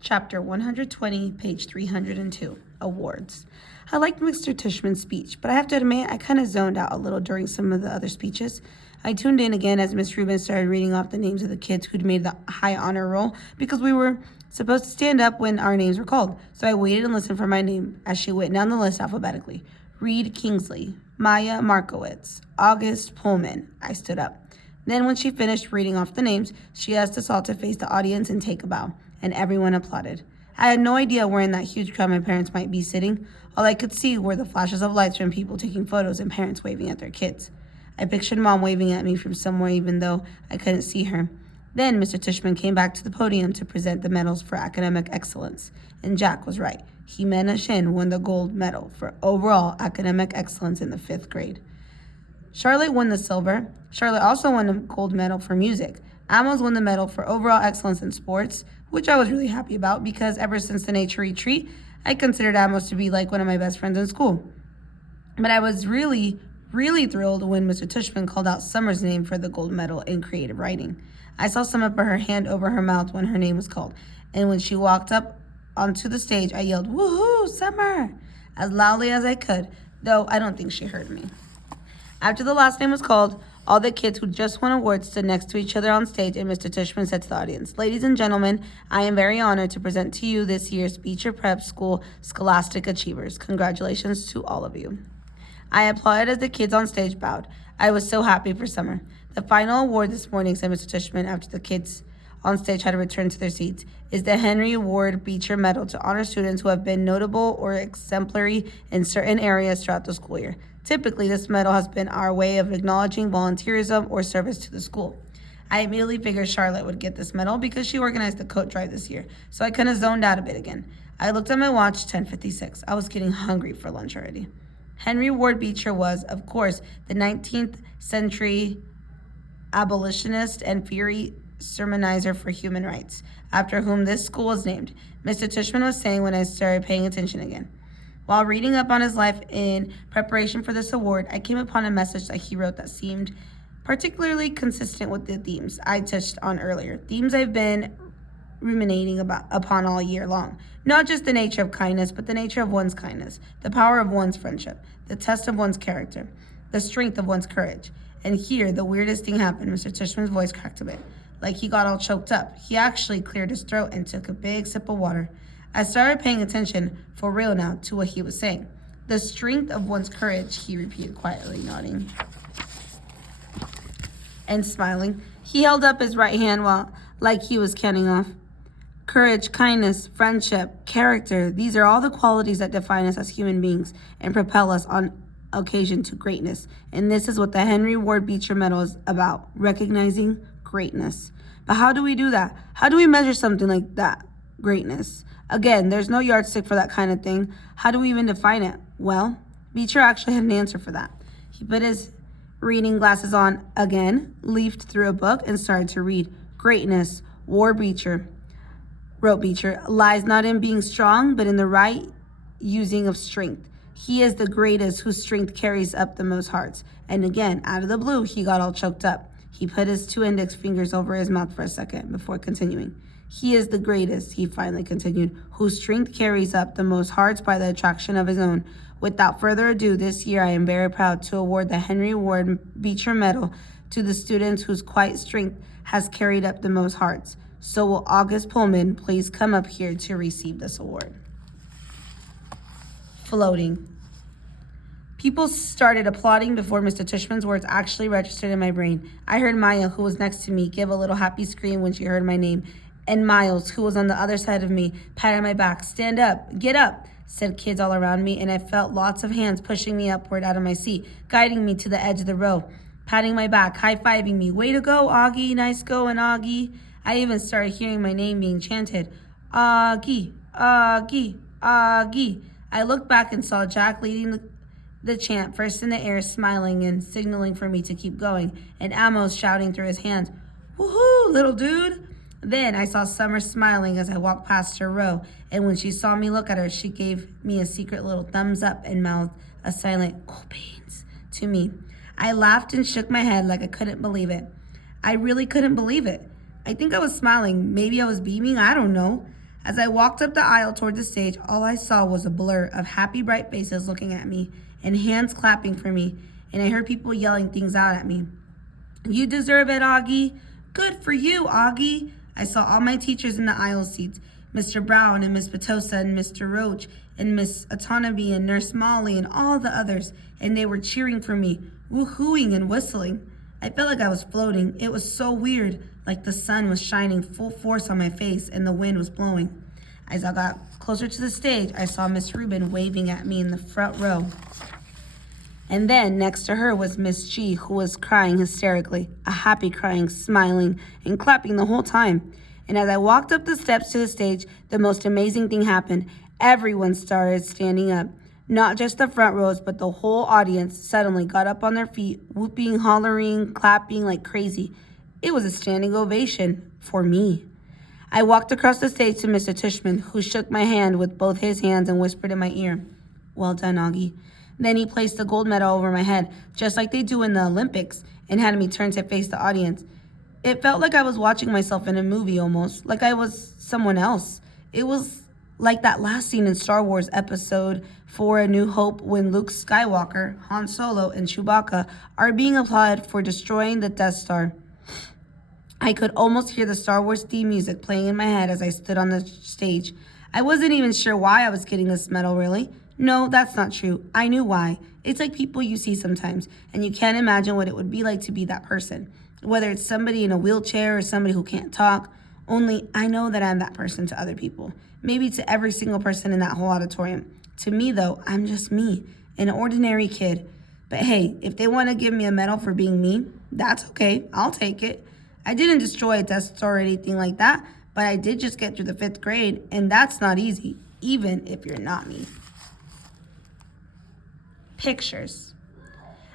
Chapter 120, page 302, Awards. I liked Mr. Tishman's speech, but I have to admit I kind of zoned out a little during some of the other speeches. I tuned in again as Miss Rubin started reading off the names of the kids who'd made the high honor roll because we were supposed to stand up when our names were called. So I waited and listened for my name as she went down the list alphabetically. Reed Kingsley, Maya Markowitz, August Pullman. I stood up. Then when she finished reading off the names, she asked us all to face the audience and take a bow, and everyone applauded. I had no idea where in that huge crowd my parents might be sitting. All I could see were the flashes of lights from people taking photos and parents waving at their kids. I pictured Mom waving at me from somewhere even though I couldn't see her. Then Mr. Tishman came back to the podium to present the medals for academic excellence, and Jack was right. Jimena Shin won the gold medal for overall academic excellence in the 5th grade. Charlotte won the silver. Charlotte also won a gold medal for music. Amos won the medal for overall excellence in sports, which I was really happy about because ever since the nature retreat, I considered Amos to be like one of my best friends in school. But I was really thrilled when Mr. Tishman called out Summer's name for the gold medal in creative writing. I saw Summer put her hand over her mouth when her name was called, and when she walked up onto the stage, I yelled, "Woohoo, Summer!" as loudly as I could, though I don't think she heard me. After the last name was called, all the kids who just won awards stood next to each other on stage, and Mr. Tishman said to the audience, "Ladies and gentlemen, I am very honored to present to you this year's Beecher Prep School Scholastic Achievers. Congratulations to all of you." I applauded as the kids on stage bowed. I was so happy for Summer. "The final award this morning," said Mr. Tishman after the kids on stage had to return to their seats, "is the Henry Ward Beecher Medal to honor students who have been notable or exemplary in certain areas throughout the school year. Typically, this medal has been our way of acknowledging volunteerism or service to the school." I immediately figured Charlotte would get this medal because she organized the coat drive this year, so I kind of zoned out a bit again. I looked at my watch, 10:56. I was getting hungry for lunch already. Henry Ward Beecher was, of course, the 19th century abolitionist and fiery sermonizer for human rights, after whom this school was named, Mr. Tishman was saying when I started paying attention again. While reading up on his life in preparation for this award, I came upon a message that he wrote that seemed particularly consistent with the themes I touched on earlier, themes I've been ruminating upon all year long. Not just the nature of kindness, but the nature of one's kindness, the power of one's friendship, the test of one's character, the strength of one's courage. And here, the weirdest thing happened. Mr. Tishman's voice cracked a bit, like he got all choked up. He actually cleared his throat and took a big sip of water. I started paying attention, for real now, to what he was saying. "The strength of one's courage," he repeated quietly, nodding and smiling. He held up his right hand like he was counting off. "Courage, kindness, friendship, character, these are all the qualities that define us as human beings and propel us on occasion to greatness. And this is what the Henry Ward Beecher Medal is about, recognizing greatness." But how do we do that? How do we measure something like that, greatness? Again, there's no yardstick for that kind of thing. How do we even define it? Well, Beecher actually had an answer for that. He put his reading glasses on again, leafed through a book, and started to read. "Greatness, wrote Beecher, lies not in being strong, but in the right using of strength. He is the greatest whose strength carries up the most hearts." And again, out of the blue, he got all choked up. He put his 2 index fingers over his mouth for a second before continuing. "He is the greatest," he finally continued, "whose strength carries up the most hearts by the attraction of his own. Without further ado, this year I am very proud to award the Henry Ward Beecher Medal to the students whose quiet strength has carried up the most hearts. So will August Pullman please come up here to receive this award?" Floating. People started applauding before Mr. Tishman's words actually registered in my brain. I heard Maya, who was next to me, give a little happy scream when she heard my name, and Miles, who was on the other side of me, patted my back. "Stand up, get up," said kids all around me, and I felt lots of hands pushing me upward out of my seat, guiding me to the edge of the row, patting my back, high-fiving me. "Way to go, Augie, nice going, Augie." I even started hearing my name being chanted, "Augie, Augie, Augie." I looked back and saw Jack leading the chant, first in the air, smiling and signaling for me to keep going, and Amos shouting through his hands, "Woohoo, little dude." Then I saw Summer smiling as I walked past her row, and when she saw me look at her, she gave me a secret little thumbs up and mouthed a silent "cool beans" to me. I laughed and shook my head like I couldn't believe it. I really couldn't believe it. I think I was smiling. Maybe I was beaming. I don't know. As I walked up the aisle toward the stage, all I saw was a blur of happy, bright faces looking at me and hands clapping for me, and I heard people yelling things out at me. You deserve it, Augie. Good for you, Augie. I saw all my teachers in the aisle seats, Mr. Brown and Miss Petosa and Mr. Roach and Miss Autonomy and Nurse Molly and all the others, and they were cheering for me, woohooing and whistling. I felt like I was floating. It was so weird, like the sun was shining full force on my face and the wind was blowing. As I got closer to the stage, I saw Miss Rubin waving at me in the front row. And then next to her was Miss G, who was crying hysterically, a happy crying, smiling, and clapping the whole time. And as I walked up the steps to the stage, the most amazing thing happened. Everyone started standing up. Not just the front rows, but the whole audience suddenly got up on their feet, whooping, hollering, clapping like crazy. It was a standing ovation for me. I walked across the stage to Mr. Tushman, who shook my hand with both his hands and whispered in my ear, "Well done, Augie." Then he placed the gold medal over my head, just like they do in the Olympics, and had me turn to face the audience. It felt like I was watching myself in a movie almost, like I was someone else. It was like that last scene in Star Wars Episode 4 A New Hope when Luke Skywalker, Han Solo, and Chewbacca are being applauded for destroying the Death Star. I could almost hear the Star Wars theme music playing in my head as I stood on the stage. I wasn't even sure why I was getting this medal, really. No, that's not true. I knew why. It's like people you see sometimes, and you can't imagine what it would be like to be that person. Whether it's somebody in a wheelchair or somebody who can't talk, only I know that I'm that person to other people. Maybe to every single person in that whole auditorium. To me, though, I'm just me, an ordinary kid. But hey, if they want to give me a medal for being me, that's okay. I'll take it. I didn't destroy a Death Star or anything like that, but I did just get through the 5th grade, and that's not easy, even if you're not me. Pictures.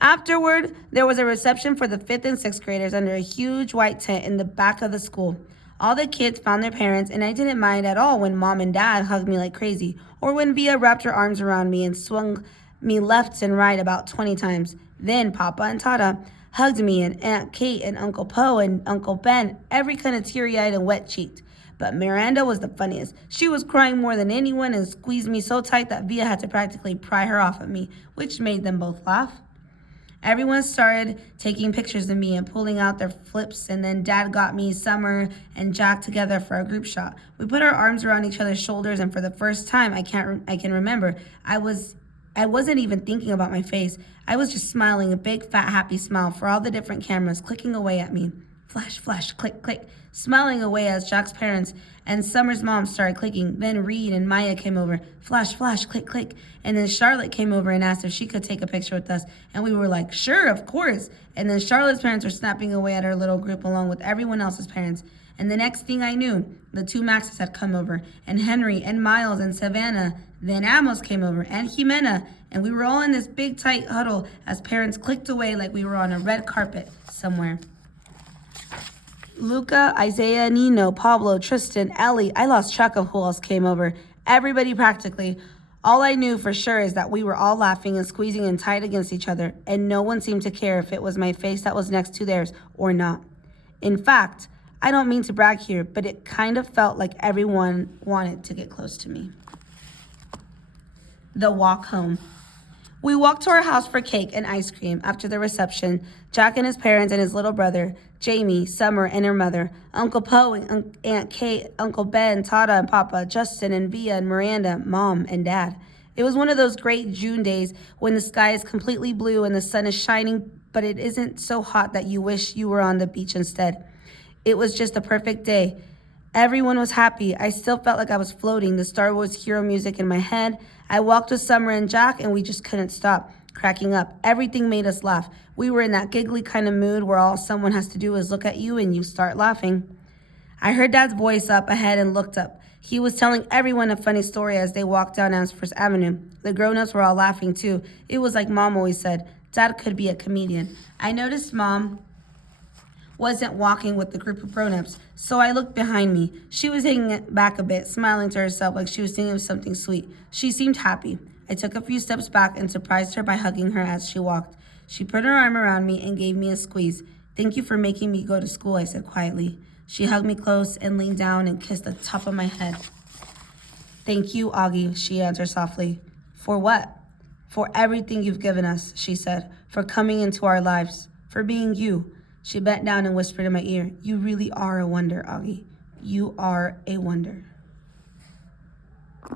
Afterward, there was a reception for the 5th and 6th graders under a huge white tent in the back of the school. All the kids found their parents, and I didn't mind at all when Mom and Dad hugged me like crazy, or when Via wrapped her arms around me and swung me left and right about 20 times. Then Papa and Tata hugged me, and Aunt Kate and Uncle Poe and Uncle Ben, every kind of teary-eyed and wet-cheeked. But Miranda was the funniest. She was crying more than anyone and squeezed me so tight that Via had to practically pry her off of me, which made them both laugh. Everyone started taking pictures of me and pulling out their flips, and then Dad got me, Summer, and Jack together for a group shot. We put our arms around each other's shoulders, and for the first time I can remember, I wasn't even thinking about my face. I was just smiling, a big, fat, happy smile for all the different cameras clicking away at me. Flash, flash, click, click, smiling away as Jack's parents and Summer's mom started clicking. Then Reed and Maya came over. Flash, flash, click, click. And then Charlotte came over and asked if she could take a picture with us. And we were like, sure, of course. And then Charlotte's parents were snapping away at our little group along with everyone else's parents. And the next thing I knew, the 2 Maxes had come over, and Henry and Miles and Savannah. Then Amos came over, and Jimena. And we were all in this big, tight huddle as parents clicked away like we were on a red carpet somewhere. Luca, Isaiah, Nino, Pablo, Tristan, Ellie. I lost track of who else came over. Everybody practically. All I knew for sure is that we were all laughing and squeezing in tight against each other, and no one seemed to care if it was my face that was next to theirs or not. In fact, I don't mean to brag here, but it kind of felt like everyone wanted to get close to me. The walk home. We walked to our house for cake and ice cream after the reception. Jack and his parents and his little brother, Jamie, Summer and her mother, Uncle Poe and Aunt Kate, Uncle Ben, Tata and Papa, Justin and Via and Miranda, Mom and Dad. It was one of those great June days when the sky is completely blue and the sun is shining, but it isn't so hot that you wish you were on the beach instead. It was just a perfect day. Everyone was happy. I still felt like I was floating, the Star Wars hero music in my head. I walked with Summer and Jack, and we just couldn't stop cracking up. Everything made us laugh. We were in that giggly kind of mood where all someone has to do is look at you and you start laughing. I heard Dad's voice up ahead and looked up. He was telling everyone a funny story as they walked down Amherst Avenue. The grown-ups were all laughing, too. It was like Mom always said, Dad could be a comedian. I noticed Mom wasn't walking with the group of grown-ups, so I looked behind me. She was hanging back a bit, smiling to herself like she was thinking of something sweet. She seemed happy. I took a few steps back and surprised her by hugging her as she walked. She put her arm around me and gave me a squeeze. Thank you for making me go to school, I said quietly. She hugged me close and leaned down and kissed the top of my head. Thank you, Augie, she answered softly. For what? For everything you've given us, she said, for coming into our lives, for being you. She bent down and whispered in my ear, You really are a wonder, Augie. You are a wonder.